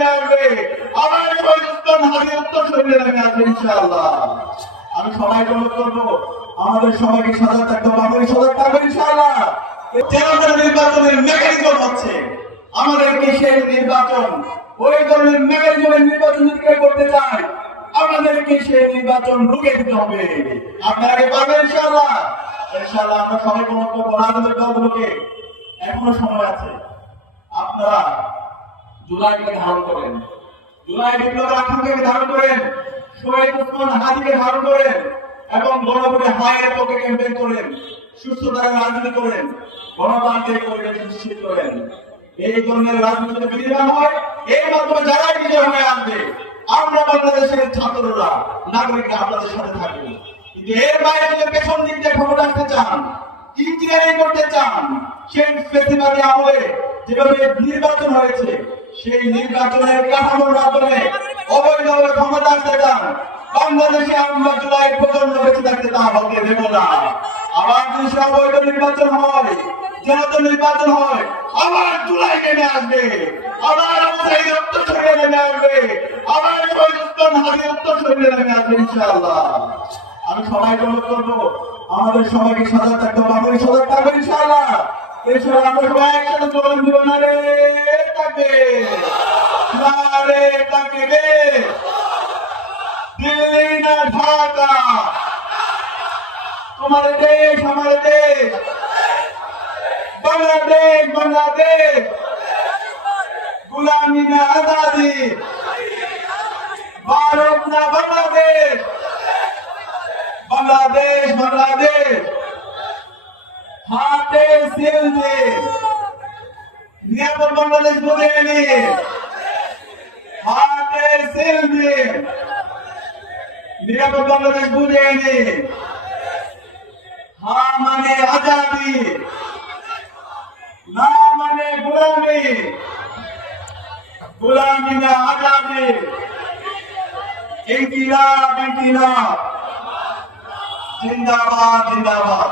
নেমে আসবে, আবার শহীদুল হাদি উত্তরসূরি নেমে আসবে ইনশাআল্লাহ। আমি সবাইকে অনুরোধ করবো, আমাদের সবাইকে সজাগ থাকতে হবে, আমাদের সজাগ থাকবে ইনশাআল্লাহ। নির্বাচনের মেকানিজম হচ্ছে আমাদেরকে সেই নির্বাচন, ওই ধরনের মেকানিজমের নির্বাচন যদি করতে চায় আমাদেরকে সেই নির্বাচন রুখে দিতে হবে। আপনারা কি পারবেন ইনশাআল্লাহ? ইনশাআল্লাহ আমরা সবাই অনুরোধ করবো রাজনৈতিক দলগুলোকে, এখনো সময় আছে, আপনারা জুলাইকে ধারণ করেন, জুলাই বিপ্লবের আকাঙ্ক্ষাকে ধারণ করেন, শহীদ ওসমান হাদিকে ধারণ করেন এবং গণভোটে হায়ের পক্ষে ক্যাম্পেইন করেন, সুস্থতার রাজনীতি করেন, গণতান্ত্রিক পরিবেশ নিশ্চিত করেন। এই ধরনের রাজনীতি বিনিময় হয়, এর মাধ্যমে যারাই বিজয় হয়ে আসবে আমরা বাংলাদেশের ছাত্ররা, নাগরিকরা আপনাদের সাথে থাকবো। কিন্তু এর বাইরে যদি পেছন দিক দিয়ে ক্ষমতা আসতে চান, ইঞ্জিনিয়ারিং করতে চান, সেই ফেসিবাদী আমলে যেভাবে নির্বাচন হয়েছে সেই নির্বাচনের কাঠামোর মাধ্যমে অবৈধভাবে ক্ষমতা আসতে চান, বাংলাদেশে আমরা জুলাই পর্যন্ত বেঁচে থাকতে তা হতে দেব না। আবার যদি অবৈধ নির্বাচন হয়, যেহেতু নির্বাচন হয়, আবার জুলাই নেমে আসবে, আবার আমাদের উত্তরসূরি নেমে আসবে, আবার শহীদুল হাদি উত্তরসূরি নেমে আসবে ইনশাআল্লাহ। আমি সবাইকে অনুরোধ করবো, আমাদের সবাইকে সজাগ থাকতে হবে, আমাদের সজাগ থাকবে ইনশাআল্লাহ। এছাড়া আমরা সবাই একসাথে চলন দিব, না রে থাকবে, না রে থাকবে, দিল্লি না ঢাকা, তোমার দেশ আমার দেশ, বাংলাদেশ বাংলাদেশ, গুলামি না আজাদি, ভারত না বাংলাদেশ, বাংলাদেশ বাংলাদেশ, হাতে সিল দিয়ে নিরাপদ বাংলাদেশ বুঝে নিয়ে, হাতে সিল দিয়ে নিরাপদ বাংলাদেশ বুঝে নিয়ে, হা মানে আজাদি, না মানে গোলামি, গোলামি না আজাদি, ইনকিলাব ইনকিলাব, জিন্দাবাদ জিন্দাবাদ।